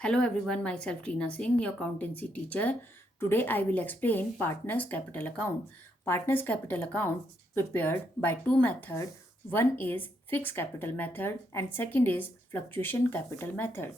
Hello everyone, myself Tina Singh, your accountancy teacher. Today I will explain Partners Capital Account. Partners Capital Account prepared by two methods. One is fixed capital method and second is fluctuation capital method.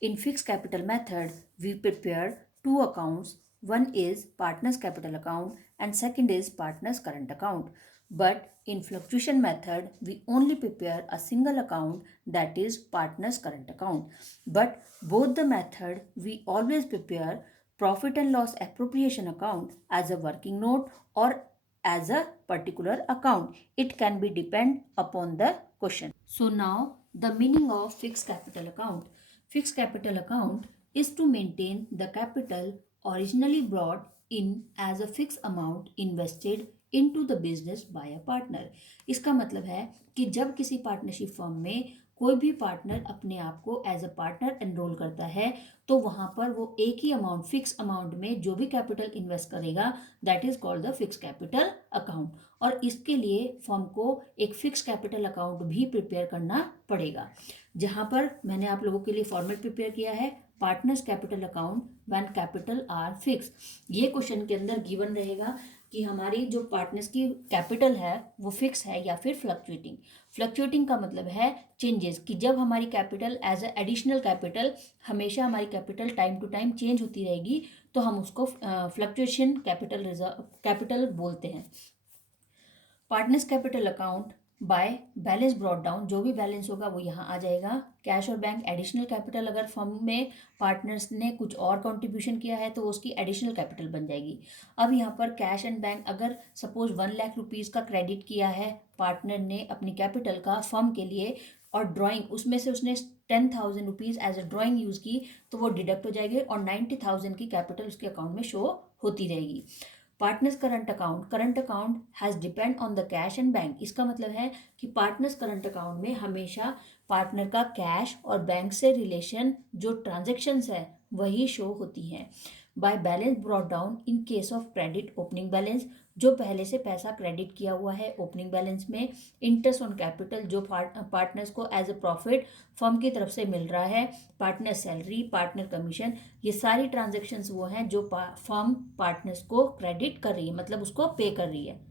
In fixed capital method, we prepare two accounts. One is Partners Capital Account and second is Partners Current Account. But in fluctuation method, we only prepare a single account, that is Partners Current Account. But both the method, we always prepare profit and loss appropriation account as a working note or as a particular account. It can be depend upon the question. So now the meaning of fixed capital account. Fixed capital account is to maintain the capital originally brought in as a fixed amount invested into the business by a partner. इसका मतलब है कि जब किसी partnership firm में कोई भी partner अपने आप को एज अ पार्टनर एनरोल करता है तो वहां पर वो एक ही अमाउंट फिक्स अमाउंट में जो भी कैपिटल इन्वेस्ट करेगा that is called the fix capital account. और इसके लिए फर्म को एक फिक्स कैपिटल अकाउंट भी प्रिपेयर करना पड़ेगा, जहां पर मैंने आप लोगों के लिए फॉर्मेट प्रिपेयर किया है partners capital account when capital R fix. ये क्वेश्चन के अंदर गिवन रहेगा कि हमारी जो पार्टनर्स की कैपिटल है वो फिक्स है या फिर फ्लक्चुएटिंग। फ्लक्चुएटिंग का मतलब है चेंजेस, कि जब हमारी capital as a additional capital, हमेशा हमारी capital time to time change होती रहेगी तो हम उसको फ्लक्चुएशन कैपिटल रिजर्व कैपिटल बोलते हैं। Partners capital account by balance brought down, जो भी बैलेंस होगा वो यहाँ आ जाएगा। कैश और बैंक एडिशनल कैपिटल, अगर फर्म में पार्टनर्स ने कुछ और कंट्रीब्यूशन किया है तो उसकी एडिशनल कैपिटल बन जाएगी। अब यहाँ पर कैश एंड बैंक, अगर सपोज 1 लाख रुपीज़ का क्रेडिट किया है पार्टनर ने अपनी कैपिटल का फर्म के लिए और ड्राइंग उसमें से उसने 10,000 rupees as a drawing use की तो वो डिडक्ट हो जाएगी और 90,000 की कैपिटल उसके अकाउंट में शो होती रहेगी। Partners current account has depend on the cash and bank. इसका मतलब है कि पार्टनर्स करंट अकाउंट में हमेशा पार्टनर का कैश और बैंक से रिलेशन जो ट्रांजेक्शन्स है वही शो होती हैं। By balance brought down in case of credit opening balance, जो पहले से पैसा क्रेडिट किया हुआ है ओपनिंग बैलेंस में। इंटरेस्ट ऑन कैपिटल, जो पार्टनर्स को एज अ प्रॉफिट फर्म की तरफ से मिल रहा है, पार्टनर सैलरी, पार्टनर कमीशन, ये सारी ट्रांजेक्शन्स वो हैं जो फर्म पार्टनर्स को क्रेडिट कर रही है, मतलब उसको पे कर रही है।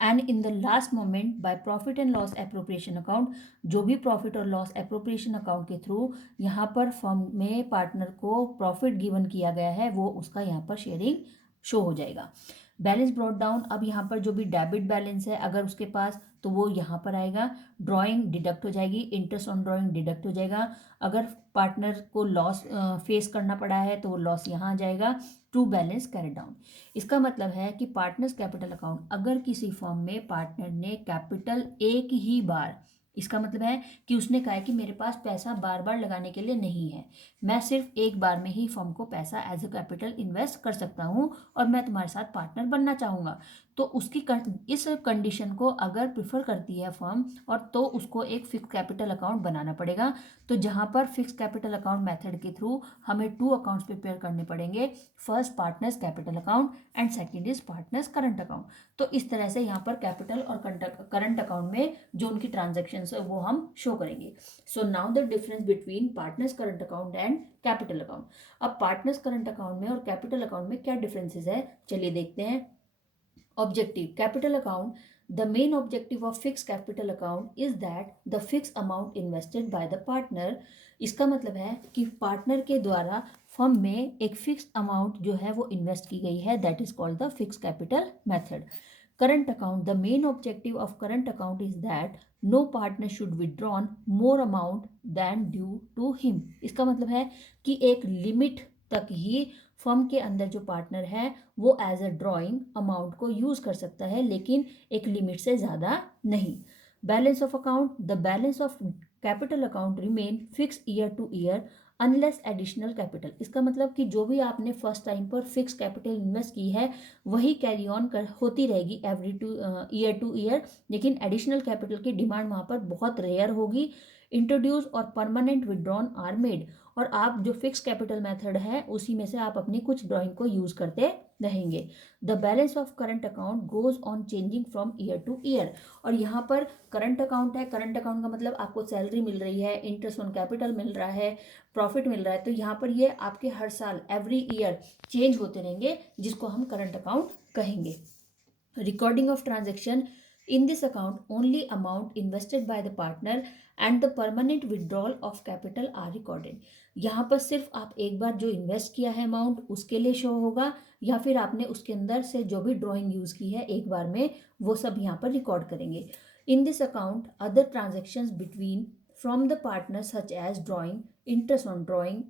And in the last moment by profit and loss appropriation account, जो भी प्रॉफिट और लॉस एप्रोप्रिएशन अकाउंट के थ्रू यहाँ पर फर्म में पार्टनर को प्रॉफिट गिवन किया गया है वो उसका यहाँ पर शेयरिंग शो हो जाएगा। बैलेंस ब्रॉट डाउन, अब यहाँ पर जो भी डेबिट बैलेंस है अगर उसके पास तो वो यहाँ पर आएगा। ड्राइंग डिडक्ट हो जाएगी, इंटरेस्ट ऑन ड्राइंग डिडक्ट हो जाएगा। अगर पार्टनर को लॉस फेस करना पड़ा है तो वो लॉस यहाँ आ जाएगा। टू बैलेंस कैरी डाउन, इसका मतलब है कि पार्टनर्स कैपिटल अकाउंट, अगर किसी फर्म में पार्टनर ने कैपिटल एक ही बार, इसका मतलब है कि उसने कहा है कि मेरे पास पैसा बार बार लगाने के लिए नहीं है, मैं सिर्फ एक बार में ही फर्म को पैसा एज अ कैपिटल इन्वेस्ट कर सकता हूँ और मैं तुम्हारे साथ पार्टनर बनना चाहूँगा, तो उसकी इस कंडीशन को अगर प्रिफर करती है फर्म और तो उसको एक फिक्स कैपिटल अकाउंट बनाना पड़ेगा। तो जहाँ पर फिक्स कैपिटल अकाउंट मेथड के थ्रू हमें टू अकाउंट्स प्रिपेयर करने पड़ेंगे, first partners capital account and second is partners current account. तो इस तरह से यहाँ पर कैपिटल और करंट अकाउंट में जो उनकी ट्रांजेक्शन है वो हम शो करेंगे। So now the difference between partners current account and capital account. अब पार्टनर्स करंट अकाउंट में और कैपिटल अकाउंट में क्या डिफरेंसेस है, चलिए देखते हैं। Objective capital account, the main objective of fixed capital account is that the fixed amount invested by the partner, इसका मतलब है कि पार्टनर के द्वारा फर्म में एक फिक्स अमाउंट जो है वो इन्वेस्ट की गई है, that is called the fix capital method. Current account, the main objective of current account is that no partner should withdrawn more amount than due to him. इसका मतलब है कि एक लिमिट तक ही फर्म के अंदर जो पार्टनर है वो एज अ ड्राइंग अमाउंट को यूज़ कर सकता है, लेकिन एक लिमिट से ज़्यादा नहीं। Balance of account, the balance of capital account remain fix year two year unless additional capital. इसका मतलब कि जो भी आपने फर्स्ट टाइम पर फिक्स कैपिटल इन्वेस्ट की है वही कैरी ऑन कर होती रहेगी एवरी ईयर टू ईयर, लेकिन एडिशनल कैपिटल की डिमांड वहाँ पर बहुत रेयर होगी। इंट्रोड्यूस और परमानेंट विड्रॉन आर मेड, और आप जो फिक्स कैपिटल मेथड है उसी में से आप अपनी कुछ ड्राइंग को यूज करते रहेंगे। The balance of current account goes on changing from year two year, और यहाँ पर करंट अकाउंट है, करंट अकाउंट का मतलब आपको सैलरी मिल रही है, इंटरेस्ट ऑन कैपिटल मिल रहा है, प्रॉफिट मिल रहा है, तो यहाँ पर ये आपके हर साल एवरी ईयर चेंज होते रहेंगे, जिसको हम करंट अकाउंट कहेंगे। Recording of transaction in this account only amount invested by the partner and the permanent withdrawal of capital are recorded। यहाँ पर सिर्फ आप एक बार जो इन्वेस्ट किया है अमाउंट उसके लिए शो होगा, या फिर आपने उसके अंदर से जो भी ड्राइंग यूज की है एक बार में वो सब यहाँ पर रिकॉर्ड करेंगे। In this account other transactions between from the partner such as drawing, drawing,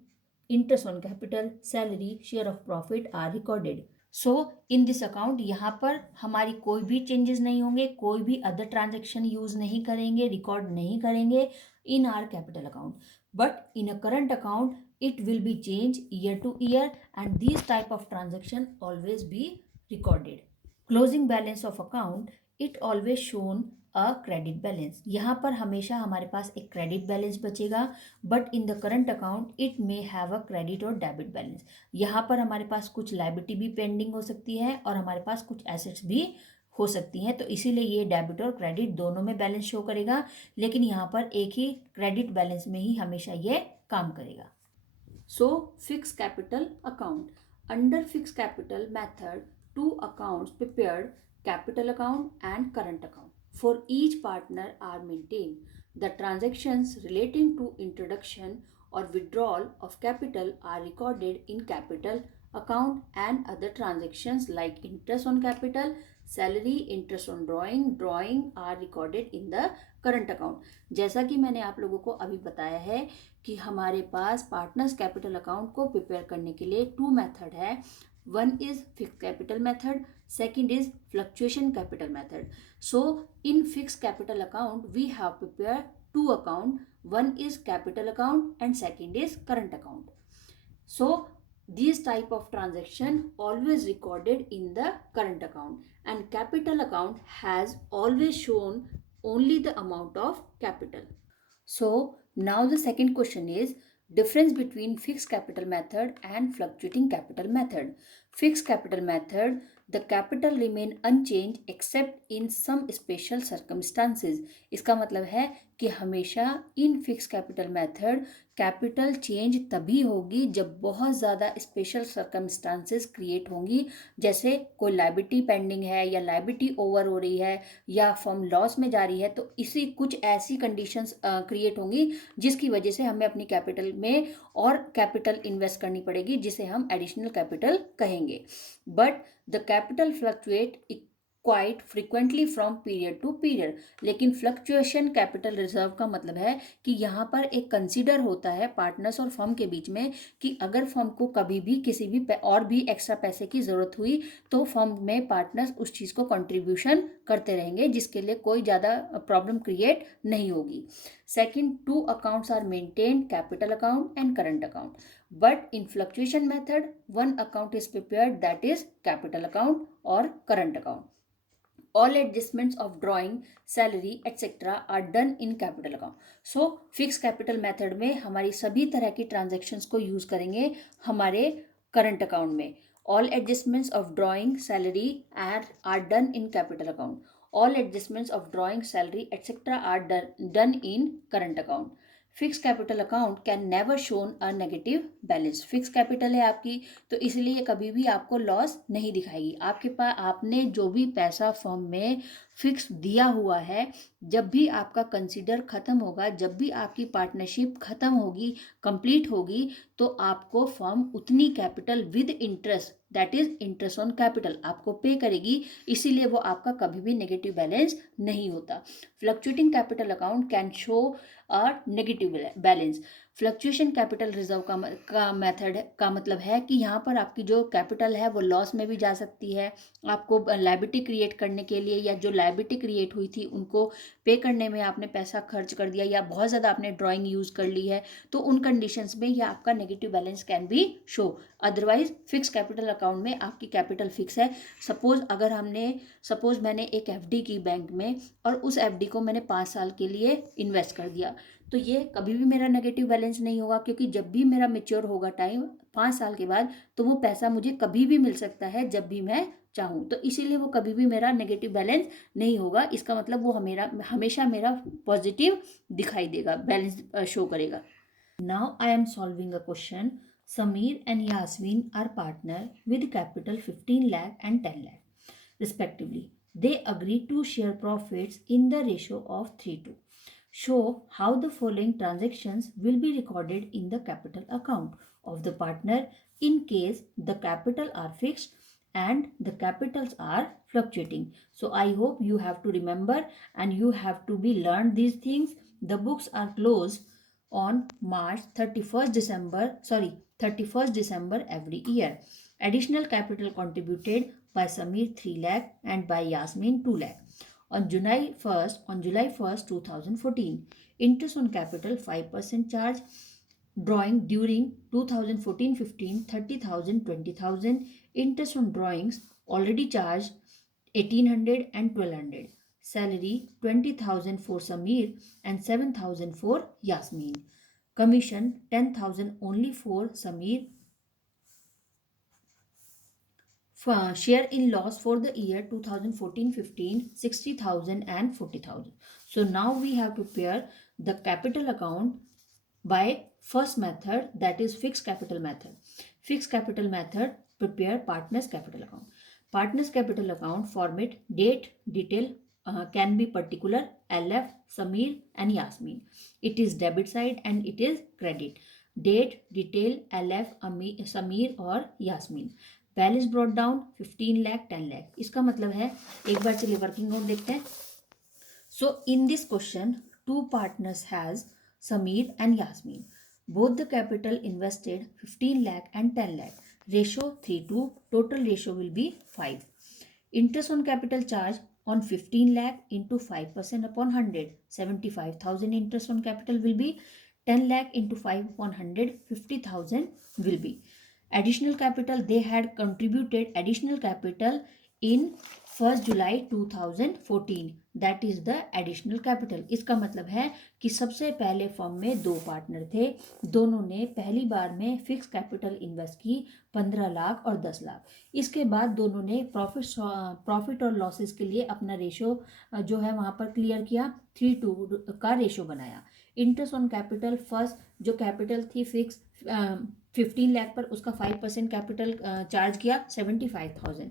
interest on capital, salary, share of profit are recorded. So in this account यहाँ पर हमारी कोई भी चेंजेस नहीं होंगे, कोई भी अदर ट्रांजेक्शन यूज नहीं करेंगे, रिकॉर्ड नहीं करेंगे इन are capital account, but in a current account it will be change year two year and this type of transaction always be recorded. Closing balance of account it always shown a credit balance, यहाँ पर हमेशा हमारे पास एक credit balance बचेगा, but in the current account it may have a credit और debit balance. यहाँ पर हमारे पास कुछ लायबिलिटी भी पेंडिंग हो सकती है और हमारे पास कुछ एसेट्स भी हो सकती हैं, तो इसीलिए ये डेबिट और क्रेडिट दोनों में बैलेंस शो करेगा, लेकिन यहाँ पर एक ही क्रेडिट बैलेंस में ही हमेशा ये काम करेगा। So fix capital account, under fix capital method two accounts prepared, capital account and current account. For each partner are maintained. The transactions relating to introduction or withdrawal of capital are recorded in capital account, and other transactions like interest on capital, salary, interest on drawing are recorded in the current account. जैसा कि मैंने आप लोगों को अभी बताया है कि हमारे पास पार्टनर्स कैपिटल अकाउंट को प्रिपेयर करने के लिए टू मेथड है। One is fixed capital method, second is fluctuation capital method. So in fixed capital account we have prepared two account, one is capital account and second is current account. So these type of transaction always recorded in the current account, and capital account has always shown only the amount of capital. So now the second question is difference between fixed capital method and fluctuating capital method. Fixed capital method, the capital remain unchanged except in some special circumstances। इसका मतलब है कि हमेशा in fix capital method capital change तभी होगी जब बहुत ज़्यादा स्पेशल सर्कमस्टांसेस क्रिएट होंगी, जैसे कोई लायबिलिटी पेंडिंग है या लायबिलिटी ओवर हो रही है या फर्म लॉस में जा रही है, तो इसी कुछ ऐसी कंडीशंस क्रिएट होंगी जिसकी वजह से हमें अपनी कैपिटल में और कैपिटल इन्वेस्ट करनी पड़ेगी, जिसे हम एडिशनल कैपिटल कहेंगे। But the capital fluctuate quite frequently from period to period. लेकिन फ्लक्चुएशन कैपिटल रिजर्व का मतलब है कि यहाँ पर एक कंसीडर होता है पार्टनर्स और फर्म के बीच में कि अगर फर्म को कभी भी किसी भी और भी एक्स्ट्रा पैसे की ज़रूरत हुई तो फर्म में पार्टनर्स उस चीज़ को कंट्रीब्यूशन करते रहेंगे, जिसके लिए कोई ज़्यादा प्रॉब्लम क्रिएट नहीं होगी। Second, two accounts are maintained, capital account and current account, but in fluctuation method one account is prepared, that is capital account और current account. All adjustments of drawing, salary etc are done in capital account. So fixed capital method में हमारी सभी तरह की transactions को use करेंगे हमारे current account में। All adjustments of drawing, salary are done in capital account. All adjustments of drawing, salary etc are done in current account. Fix capital account can never shown a negative balance. Fix capital है आपकी, तो इसलिए कभी भी आपको loss नहीं दिखाएगी। आपके पास आपने जो भी पैसा फर्म में फिक्स दिया हुआ है, जब भी आपका कंसीडर खत्म होगा, जब भी आपकी पार्टनरशिप खत्म होगी, कंप्लीट होगी, तो आपको फर्म उतनी capital with interest, that is interest on capital, आपको पे करेगी, इसीलिए वो आपका कभी भी नेगेटिव बैलेंस नहीं होता। Fluctuating capital account can show a negative balance. Fluctuation capital reserve का मेथड का मतलब है कि यहाँ पर आपकी जो कैपिटल है वो लॉस में भी जा सकती है। आपको लायबिलिटी क्रिएट करने के लिए या जो लायबिलिटी क्रिएट हुई थी उनको पे करने में आपने पैसा खर्च कर दिया या बहुत ज़्यादा आपने ड्राइंग यूज़ कर ली है, तो उन कंडीशंस में यह आपका negative balance can be show. Otherwise fix capital account में आपकी कैपिटल फिक्स है। सपोज मैंने एक एफडी की बैंक में और उस एफडी को मैंने 5 साल के लिए इन्वेस्ट कर दिया, तो ये कभी भी मेरा नेगेटिव बैलेंस नहीं होगा, क्योंकि जब भी मेरा मेच्योर होगा टाइम 5 साल के बाद, तो वो पैसा मुझे कभी भी मिल सकता है जब भी मैं चाहूँ, तो इसीलिए वो कभी भी मेरा नेगेटिव बैलेंस नहीं होगा। इसका मतलब वो हमेशा मेरा पॉजिटिव दिखाई देगा, बैलेंस शो करेगा। Now I am solving a question. Sameer and Yasmin are partner with capital 15 lakh and 10 lakh respectively. They agree to share profits in the ratio of 3:2. Show how the following transactions will be recorded in the capital account of the partner in case the capital are fixed and the capitals are fluctuating. So I hope you have to remember and you have to be learned these things. The books are closed on March 31st December every year. Additional capital contributed by Sameer 3 lakh and by Yasmin 2 lakh. On July 1st 2014, interest on capital 5% charge, drawing during 2014-15 30,000 20,000, interest on drawings already charged 1800 and 1200, salary 20,000 for Sameer and 7,000 for Yasmin, commission 10,000 only for Sameer, share in loss for the year 2014-15 60,000 and 40,000. So now we have to prepare the capital account by first method, that is fixed capital method. Fixed capital method, prepare partners capital account. Partners capital account format, date detail can be particular, LF, Sameer and Yasmin. It is debit side and it is credit. Date detail LF, Sameer और Yasmin. Balance brought down 15 lakh 10 lakh. इसका मतलब है, एक बार चलिए working note देखते हैं। So in this question 2 partners has Sameer and Yasmin. Both the capital invested 15 lakh and 10 lakh. Ratio 3:2. Total ratio will be 5. Interest on capital charge on 15 lakh into 5% upon 100. 75,000 interest on capital will be. 10 lakh into 5 upon 100. 50,000 will be. Additional capital, they had contributed additional capital in 1st July 2014, that is the additional capital. इसका मतलब है कि सबसे पहले firm में 2 partner थे, दोनों ने पहली बार में फिक्स कैपिटल इन्वेस्ट की 15 लाख और 10 लाख। इसके बाद दोनों ने प्रॉफिट और लॉसेस के लिए अपना रेशो जो है वहाँ पर क्लियर किया, 3:2 का रेशो बनाया। इंटरेस्ट ऑन कैपिटल, फर्स्ट जो कैपिटल थी फिक्स 15 लाख पर, उसका 5% कैपिटल चार्ज किया 75,000।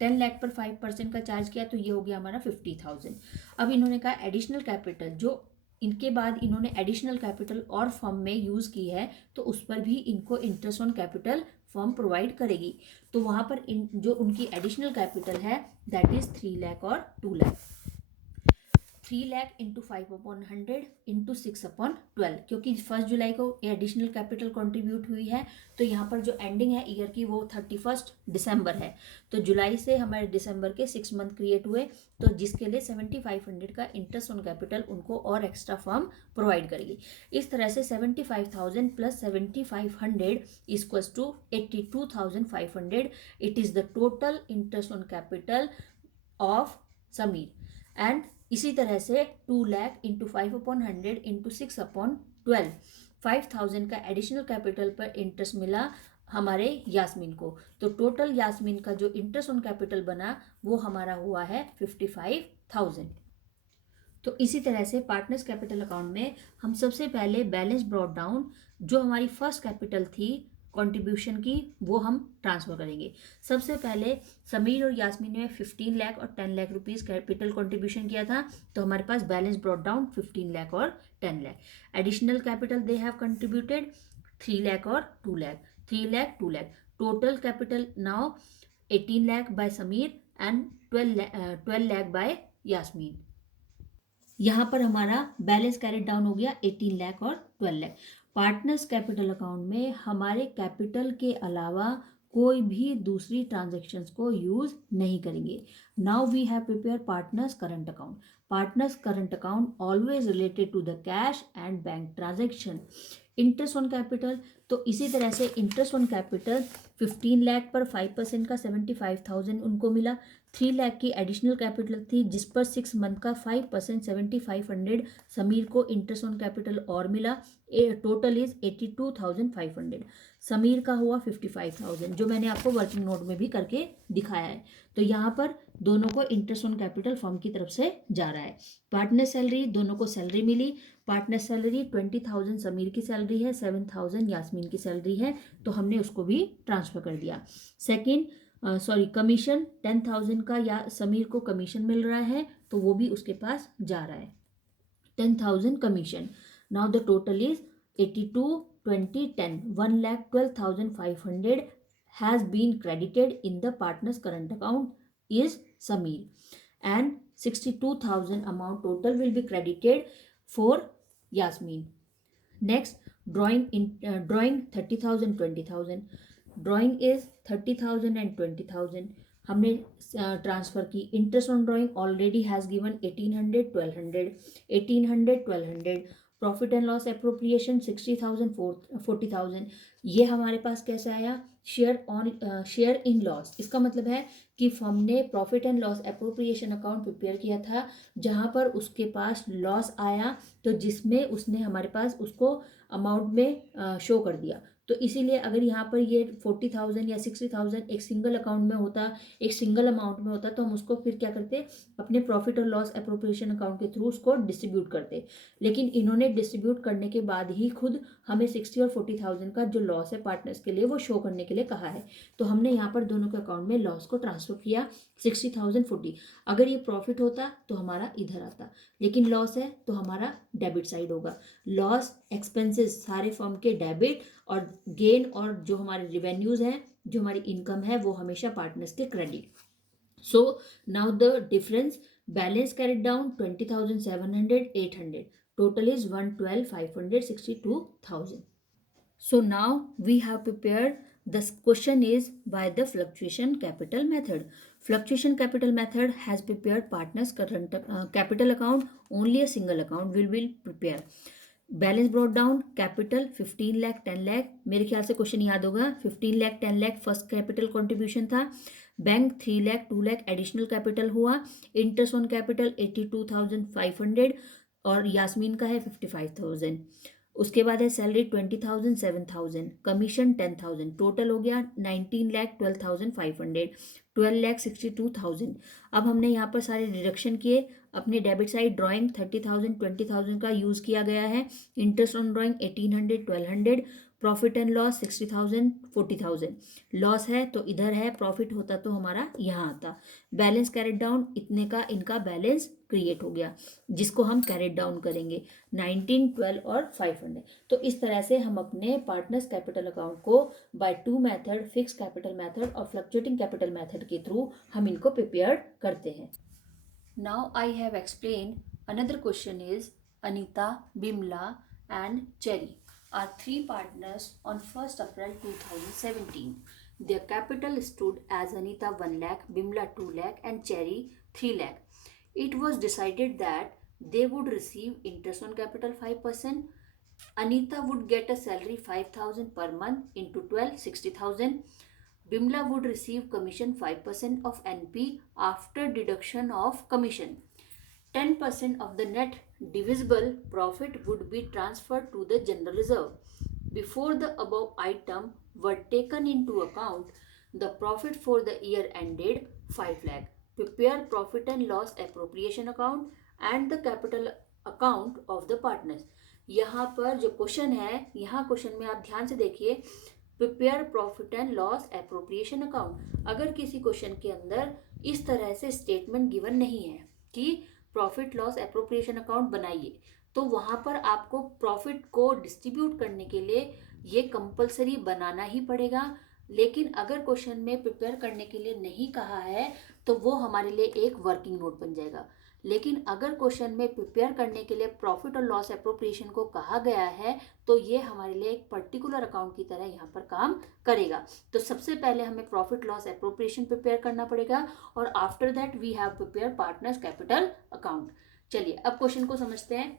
10 लाख पर 5% का चार्ज किया, तो ये हो गया हमारा 50,000। अब इन्होंने कहा एडिशनल कैपिटल, जो इनके बाद इन्होंने एडिशनल कैपिटल और फर्म में यूज़ की है, तो उस पर भी इनको interest on capital firm provide करेगी। तो वहाँ पर जो उनकी एडिशनल कैपिटल है दैट इज 3 लाख और 2 लाख। 3 लाख इंटू 5/100 इंटू 6/12, क्योंकि 1 जुलाई को एडिशनल कैपिटल कंट्रीब्यूट हुई है, तो यहाँ पर जो एंडिंग है ईयर की वो 31 दिसंबर है। तो जुलाई से हमारे दिसंबर के 6 मंथ क्रिएट हुए, तो जिसके लिए 7500 का इंटरेस्ट ऑन कैपिटल उनको और एक्स्ट्रा फर्म प्रोवाइड करेगी। इस तरह से 75,000 plus 7500 equals to 82,500। It is the total interest on capital of Sameer. And इसी तरह से 2 लाख इंटू 5/100 इंटू 6/12, 5,000 का एडिशनल कैपिटल पर इंटरेस्ट मिला हमारे यास्मीन को। तो टोटल यास्मीन का जो इंटरेस्ट ऑन कैपिटल बना वो हमारा हुआ है 55,000। तो इसी तरह से पार्टनर्स कैपिटल अकाउंट में हम सबसे पहले बैलेंस ब्रॉट डाउन, जो हमारी फर्स्ट कैपिटल थी कंट्रीब्यूशन की, वो हम ट्रांसफर करेंगे। सबसे पहले समीर और यास्मीन ने 15 लाख और 10 लाख रुपीस कैपिटल कंट्रीब्यूशन किया था, तो हमारे पास बैलेंस ब्रॉट डाउन 15 लाख और 10 lakh. Additional capital they have contributed 3 lakh और 2 lakh, 3 lakh 2 lakh. Total capital now 18 lakh by Sameer and 12 lakh by Yasmeen. यहाँ पर हमारा बैलेंस कैरेट डाउन हो गया 18 लाख और 12 लाख। पार्टनर्स कैपिटल अकाउंट में हमारे कैपिटल के अलावा कोई भी दूसरी ट्रांजेक्शन्स को यूज नहीं करेंगे। Now we have prepare partners current account. Partners current account always related to the cash and bank transaction. Interest on capital, तो इसी तरह से इंटरेस्ट ऑन कैपिटल 15 लाख पर 5% का 75,000 उनको मिला। 3 लाख की एडिशनल कैपिटल थी जिस पर 6 मंथ का 5% 7,500 समीर को इंटरेस्ट ऑन कैपिटल और मिला। Total is 82,500। समीर का हुआ 55,000 जो मैंने आपको वर्किंग नोट में भी करके दिखाया है। तो यहाँ पर दोनों को इंटरेस्ट ऑन कैपिटल फर्म की तरफ से जा रहा है। पार्टनर सैलरी, दोनों को सैलरी मिली। पार्टनर सैलरी 20,000 समीर की सैलरी है, 7,000 यास्मीन की सैलरी है, तो हमने उसको भी ट्रांसफर कर दिया। सेकेंड कमीशन 10,000 का या समीर को कमीशन मिल रहा है तो वो भी उसके पास जा रहा है, 10,000 commission. Now the total is 82 20 10 1,12,500 has been credited in the partner's current account is Sameer and 62,000 amount total will be credited for Yasmin. Next, drawing 30,000 20,000. Drawing is 30,000 and 20,000. हमने ट्रांसफर की। Interest on drawing already has given 1800 1200 profit and loss appropriation 60,000 40,000। ये हमारे पास कैसे आया? Share in loss. इसका मतलब है कि फर्म ने profit and loss appropriation account prepare किया था जहां पर उसके पास लॉस आया तो जिसमें उसने हमारे पास उसको अमाउंट में शो कर दिया। तो इसीलिए अगर यहाँ पर ये 40,000 या 60,000 एक सिंगल अकाउंट में होता, एक सिंगल अमाउंट में होता, तो हम उसको फिर क्या करते, अपने प्रॉफिट और लॉस एप्रोप्रिएशन अकाउंट के थ्रू उसको डिस्ट्रीब्यूट करते। लेकिन इन्होंने डिस्ट्रीब्यूट करने के बाद ही खुद हमें 60 और 40,000 का जो लॉस है पार्टनर्स के लिए वो शो करने के लिए कहा है। तो हमने यहाँ पर दोनों के अकाउंट में लॉस को ट्रांसफर किया 60,000 40। अगर ये प्रॉफिट होता तो हमारा इधर आता, लेकिन लॉस है तो हमारा डेबिट साइड होगा। लॉस एक्सपेंसेस सारे फर्म के डेबिट और गेन और जो हमारे रिवेन्यूज हैं, जो हमारी इनकम है, वो हमेशा पार्टनर्स के credit. So now the difference balance carried down 20,700 800 total is 112,500 62,000. So now we have prepared, the question is by the fluctuation capital method. Fluctuation capital method has prepared partners current capital account, only a single account will prepare. Balance brought down capital 15 lakh 10 lakh, मेरे ख्याल से question याद होगा। 15 lakh 10 lakh first capital contribution था। Bank 3 lakh 2 lakh additional capital हुआ। Interest on capital 82,500 और यास्मीन का है 55,000। उसके बाद है सैलरी 20,000 7,000, कमीशन 10,000, टोटल हो गया 19 लाख 12,500, 12 लाख 62,000। अब हमने यहाँ पर सारे डिडक्शन किए। अपने डेबिट साइड ड्राइंग 30,000 20,000 का यूज़ किया गया है। Interest on drawing 1,800 1,200, profit and loss 60,000 40,000। Loss है तो इधर है, प्रॉफिट होता तो हमारा यहाँ आता। बैलेंस कैरेट डाउन, इतने का इनका बैलेंस क्रिएट हो गया जिसको हम कैरेट डाउन करेंगे 19 12 और 500। तो इस तरह से हम अपने पार्टनर्स कैपिटल अकाउंट को by 2 method, fix capital method और फ्लक्चुएटिंग कैपिटल मेथड के थ्रू हम इनको प्रिपेयर करते हैं। Now I have explained another question is Anita, Bimla and Cherry are 3 partners on 1st April 2017. Their capital stood as Anita 1 lakh, Bimla 2 lakh and Cherry 3 lakh. It was decided that they would receive interest on capital 5%. Anita would get a salary 5,000 per month into 12 60,000. Bimla would receive commission 5% of NP after deduction of commission. 10% of the net divisible profit would be transferred to the general reserve. Before the above item were taken into account, the profit for the year ended 5 lakh. Prepare profit and loss appropriation account and the capital account of the partners. यहाँ पर जो question है, यहाँ question में आप ध्यान से देखिए, prepare profit and loss appropriation account. अगर किसी क्वेश्चन के अंदर इस तरह से स्टेटमेंट गिवन नहीं है कि प्रॉफिट लॉस एप्रोप्रिएशन अकाउंट बनाइए, तो वहां पर आपको प्रॉफिट को डिस्ट्रीब्यूट करने के लिए ये कंपलसरी बनाना ही पड़ेगा। लेकिन अगर क्वेश्चन में प्रिपेयर करने के लिए नहीं कहा है तो वो हमारे लिए एक वर्किंग नोट बन जाएगा। लेकिन अगर क्वेश्चन में प्रिपेयर करने के लिए प्रॉफिट और लॉस एप्रोप्रिएशन को कहा गया है तो ये हमारे लिए एक पर्टिकुलर अकाउंट की तरह यहाँ पर काम करेगा। तो सबसे पहले हमें प्रॉफिट लॉस एप्रोप्रिएशन प्रिपेयर करना पड़ेगा और after that we have prepare partners capital account. चलिए अब क्वेश्चन को समझते हैं।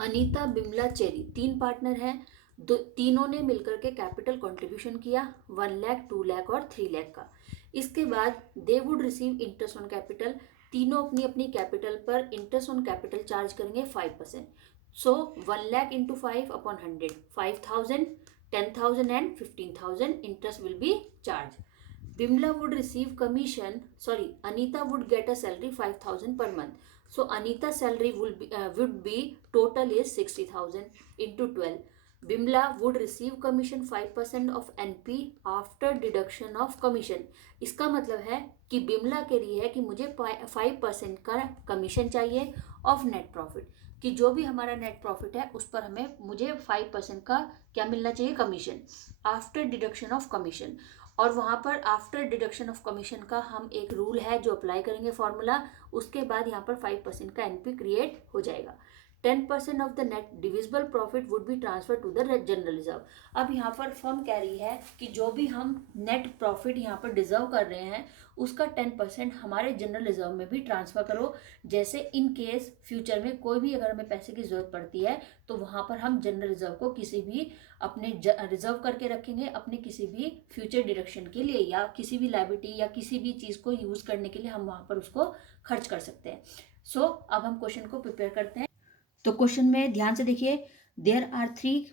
अनीता, बिमला, चेरी 3 पार्टनर हैं। तीनों ने मिलकर के कैपिटल कंट्रीब्यूशन किया 1 लाख, 2 लाख और 3 लाख का। इसके बाद they would receive interest on capital, तीनों अपनी अपनी कैपिटल पर इंटरेस्ट ऑन कैपिटल चार्ज करेंगे 5%। सो 1 lakh into 5 upon 100, 5,000, 10,000 and 15,000 interest will be charged. Bimla would receive commission, sorry, Anita would get a salary 5,000 per month. So Anita's salary would be total is 60,000 into 12. Bimla would receive commission 5% of NP after deduction of commission. इसका मतलब है कि बिमला के लिए है कि मुझे 5% का कमीशन चाहिए ऑफ नेट प्रॉफिट, कि जो भी हमारा नेट प्रॉफिट है उस पर मुझे 5% का क्या मिलना चाहिए, commission after deduction of commission. और वहाँ पर आफ्टर डिडक्शन ऑफ कमीशन का हम एक रूल है जो अप्लाई करेंगे फॉर्मूला, उसके बाद यहाँ पर 5% का एनपी क्रिएट हो जाएगा। 10% of the net divisible profit would be transfer to the general reserve. अब यहाँ पर फर्म कह रही है कि जो भी हम नेट प्रॉफिट यहाँ पर डिजर्व कर रहे हैं उसका 10% हमारे जनरल रिजर्व में भी ट्रांसफर करो। जैसे इन केस फ्यूचर में कोई भी अगर हमें पैसे की जरूरत पड़ती है तो वहाँ पर हम जनरल रिजर्व को किसी भी अपने रिजर्व करके रखेंगे अपने किसी भी फ्यूचर डिडक्शन के लिए, या किसी भी लायबिलिटी या किसी भी चीज़ को यूज़ करने के लिए हम वहाँ पर उसको खर्च कर सकते हैं। सो अब हम क्वेश्चन को प्रिपेयर करते हैं। तो क्वेश्चन में ध्यान से देखिए, there are 3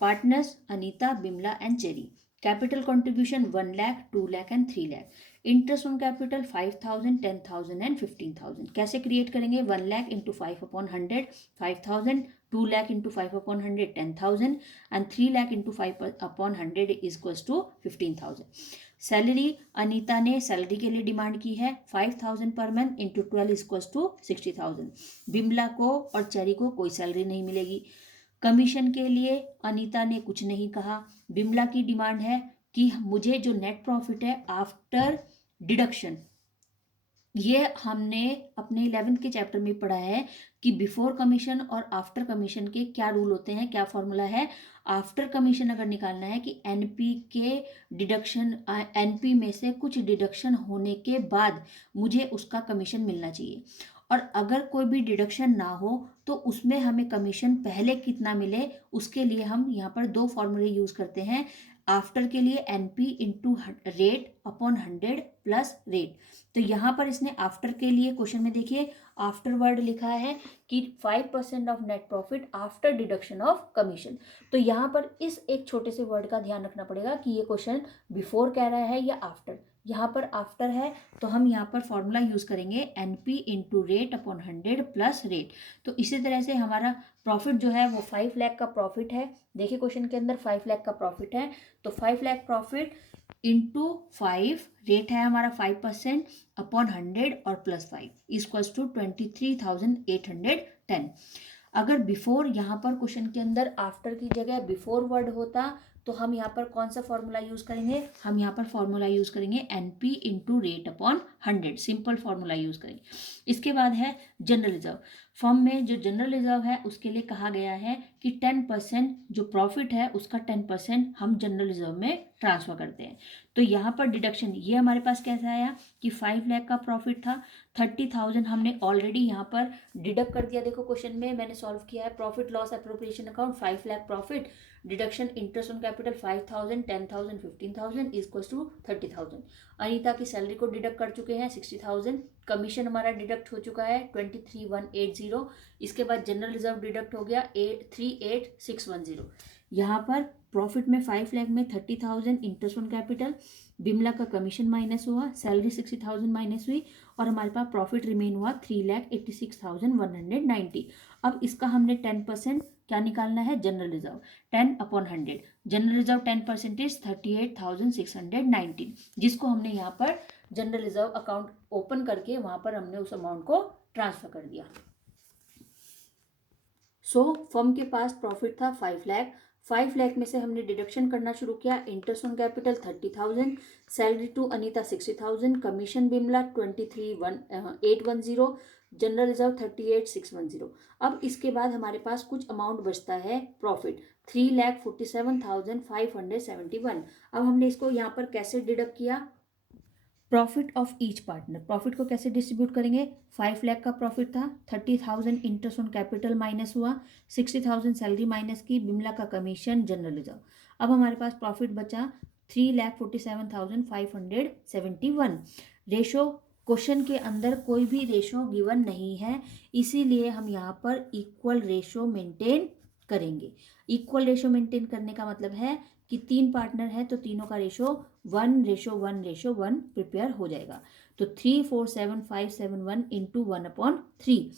partners Anita, Bimla and Cherry. Capital contribution 1 lakh, 2 lakh and 3 lakh. Interest on capital 5,000, 10,000 and 15,000। कैसे क्रिएट करेंगे, 1 lakh into 5 upon 100 5,000, 2 lakh into 5 upon 100 10,000 and 3 lakh into 5 upon 100 is equals to 15,000। Salary Anita ने सैलरी के लिए डिमांड की है 5,000 per month into 12 equals to 60,000। Bimla को और cherry को कोई सैलरी नहीं मिलेगी। कमीशन के लिए अनीता ने कुछ नहीं कहा। बिमला की डिमांड है कि मुझे जो नेट प्रॉफिट है आफ्टर डिडक्शन, ये हमने अपने 11th के चैप्टर में पढ़ा है कि बिफोर कमीशन और आफ्टर कमीशन के क्या रूल होते हैं, क्या फॉर्मूला है। आफ्टर कमीशन अगर निकालना है कि एनपी के डिडक्शन, एनपी में से कुछ डिडक्शन होने के बाद मुझे उसका कमीशन मिलना चाहिए। और अगर कोई भी डिडक्शन ना हो तो उसमें हमें कमीशन पहले कितना मिले उसके लिए हम यहाँ पर 2 फॉर्मूले यूज करते हैं। आफ्टर के लिए NP into rate upon 100 plus rate. तो यहाँ पर इसने आफ्टर के लिए क्वेश्चन में देखिए आफ्टर वर्ड लिखा है कि 5% of net profit after deduction of commission. तो यहाँ पर इस एक छोटे से वर्ड का ध्यान रखना पड़ेगा कि ये क्वेश्चन बिफोर कह रहा है या आफ्टर। यहाँ पर आफ्टर है तो हम यहाँ पर फॉर्मूला यूज करेंगे NP into rate upon 100 plus rate. तो इसी तरह से हमारा प्रॉफिट जो है वो 5 लाख का प्रॉफिट है। देखिए क्वेश्चन के अंदर 5 लाख का प्रॉफिट है, तो 5 लाख प्रॉफिट इंटू 5 रेट है हमारा 5% अपॉन 100 और प्लस 5 इक्वल्स टू 23,810। अगर बिफोर यहाँ पर क्वेश्चन के अंदर आफ्टर की जगह बिफोर वर्ड होता तो हम यहाँ पर कौन सा फॉर्मूला यूज करेंगे, हम यहाँ पर फॉर्मूला यूज करेंगे NP into rate upon 100, simple formula use करेंगे। इसके बाद है जनरल रिजर्व। फर्म में जो जनरल रिजर्व है उसके लिए कहा गया है कि 10% जो प्रॉफिट है उसका 10% हम जनरल रिजर्व में ट्रांसफर करते हैं। तो यहाँ पर डिडक्शन ये हमारे पास कैसा आया कि 5 लाख का प्रॉफिट था, 30,000 हमने ऑलरेडी यहाँ पर डिडक्ट कर दिया। देखो क्वेश्चन में मैंने सॉल्व किया है profit loss appropriation account 5 lakh profit, deduction interest on capital 5,000, 10,000, 15,000 equals to 30,000। Anita की सैलरी को डिडक्ट कर चुके हैं 60,000। कमीशन हमारा डिडक्ट हो चुका है 23,180। इसके बाद जनरल रिजर्व डिडक्ट हो गया 38,610। यहाँ पर प्रॉफिट में 5 लाख में 30,000 इंटरेस्ट ऑन कैपिटल, बिमला का कमीशन माइनस हुआ, सैलरी 60,000 माइनस हुई और हमारे पास प्रॉफिट रिमेन हुआ 3,86,190। अब इसका हमने 10% क्या निकालना है, general reserve 10 upon 100। General reserve 10% is 38,619, जिसको हमने यहाँ पर जनरल रिजर्व अकाउंट ओपन करके वहां पर हमने उस अमाउंट को ट्रांसफर कर दिया। फर्म के पास प्रॉफिट था 5 लाख। 5 लाख में से हमने डिडक्शन करना शुरू किया। Interest on capital 30,000, salary to Anita 60,000, commission Bimla 23,810, general reserve 38,610। अब इसके बाद हमारे पास कुछ अमाउंट बचता है प्रॉफिट 3,47,571। अब हमने इसको यहाँ पर कैसे डिडक्ट किया, profit of each partner, profit को कैसे डिस्ट्रीब्यूट करेंगे, 5 लाख का प्रॉफिट था, 30,000 इंटरेस्ट ऑन कैपिटल माइनस हुआ, 60,000 सैलरी माइनस की, बिमला का कमीशन, जनरल रिजर्व। अब हमारे पास प्रॉफिट बचा 3,47,571। रेशो, क्वेश्चन के अंदर कोई भी रेशो गिवन नहीं है, इसीलिए हम यहाँ पर इक्वल रेशो मेंटेन करेंगे। इक्वल रेशो मेंटेन करने का मतलब है कि 3 पार्टनर है तो तीनों का रेशो 1:1:1 प्रिपेयर हो जाएगा। तो 347,571 इंटू 1/3,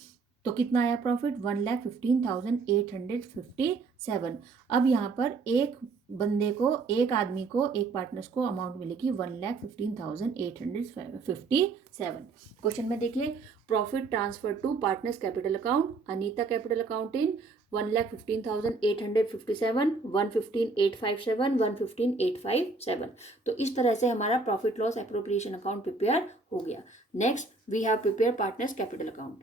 तो कितना आया प्रॉफिट, 1,15,857। अब यहाँ पर एक बंदे को, एक आदमी को, एक पार्टनर्स को अमाउंट मिलेगी 1,15,857। क्वेश्चन में देखिए, profit transfer to partners capital account, Anita capital account in 1,15,857, 115,857, 115,857। तो इस तरह से हमारा profit loss appropriation account prepare हो गया। Next we have prepare partners capital account.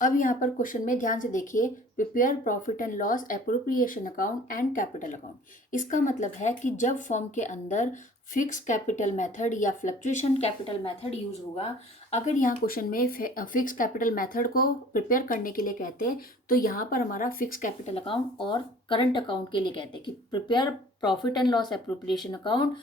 अब यहाँ पर क्वेश्चन में ध्यान से देखिए, prepare profit and loss appropriation account and capital account. इसका मतलब है कि जब फर्म के अंदर फिक्स कैपिटल मेथड या फ्लक्चुएशन कैपिटल मेथड यूज होगा, अगर यहाँ क्वेश्चन में फिक्स कैपिटल मेथड को प्रिपेयर करने के लिए कहते हैं तो यहाँ पर हमारा फिक्स कैपिटल अकाउंट और करंट अकाउंट के लिए कहते हैं कि prepare profit and loss appropriation account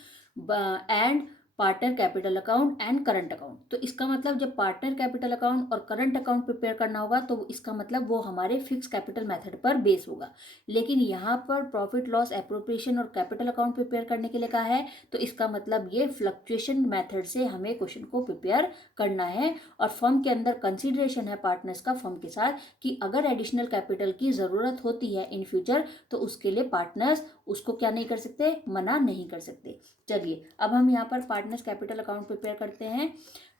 and partner capital account and current account. तो इसका मतलब जब पार्टनर कैपिटल अकाउंट और करंट अकाउंट प्रिपेयर करना होगा तो इसका मतलब वो हमारे फिक्स कैपिटल मेथड पर बेस होगा। लेकिन यहाँ पर प्रॉफिट लॉस एप्रोप्रिएशन और कैपिटल अकाउंट प्रिपेयर करने के लिए कहा है तो इसका मतलब ये फ्लक्चुएशन मेथड से हमें क्वेश्चन को प्रिपेयर करना है। और फर्म के अंदर कंसिडरेशन है पार्टनर्स का फर्म के साथ कि अगर एडिशनल कैपिटल की ज़रूरत होती है इन फ्यूचर तो उसके लिए पार्टनर्स उसको क्या नहीं कर सकते, मना नहीं कर सकते। चलिए अब हम यहाँ पर पार्टनर्स कैपिटल अकाउंट प्रिपेयर करते हैं।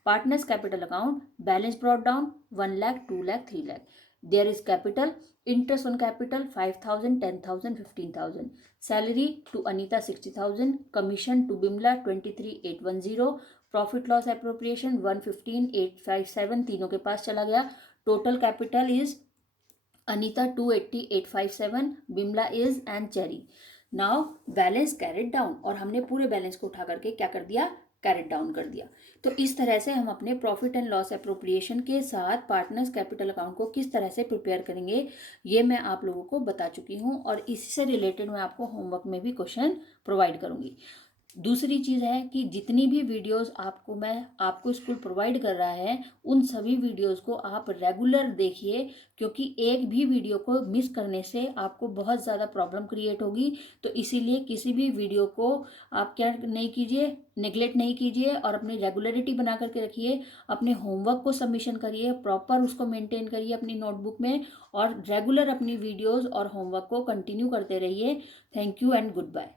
Partners capital account, balance brought down 1 lakh, 2 lakh, 3 lakh. There is capital, interest on capital 5,000, 10,000, 15,000, salary to Anita 60,000, commission to Bimla 23,810, profit loss appropriation 115,857 तीनों के पास चला गया। Total capital is Anita 280,857, Bimla is and Cherry. Now balance carried down, और हमने पूरे बैलेंस को उठा करके क्या कर दिया, कैरेट डाउन कर दिया। तो इस तरह से हम अपने प्रॉफिट एंड लॉस एप्रोप्रिएशन के साथ पार्टनर्स कैपिटल अकाउंट को किस तरह से प्रिपेयर करेंगे ये मैं आप लोगों को बता चुकी हूँ, और इसी से रिलेटेड मैं आपको होमवर्क में भी क्वेश्चन प्रोवाइड करूँगी। दूसरी चीज़ है कि जितनी भी वीडियोस आपको स्कूल प्रोवाइड कर रहा है उन सभी वीडियोस को आप रेगुलर देखिए, क्योंकि एक भी वीडियो को मिस करने से आपको बहुत ज़्यादा प्रॉब्लम क्रिएट होगी। तो इसीलिए किसी भी वीडियो को आप क्या नहीं कीजिए, नेग्लेक्ट नहीं कीजिए और अपनी रेगुलरिटी बना करके रखिए। अपने होमवर्क को सबमिशन करिए, प्रॉपर उसको मेंटेन करिए अपनी नोटबुक में, और रेगुलर अपनी वीडियोज़ और होमवर्क को कंटिन्यू करते रहिए। Thank you and good bye.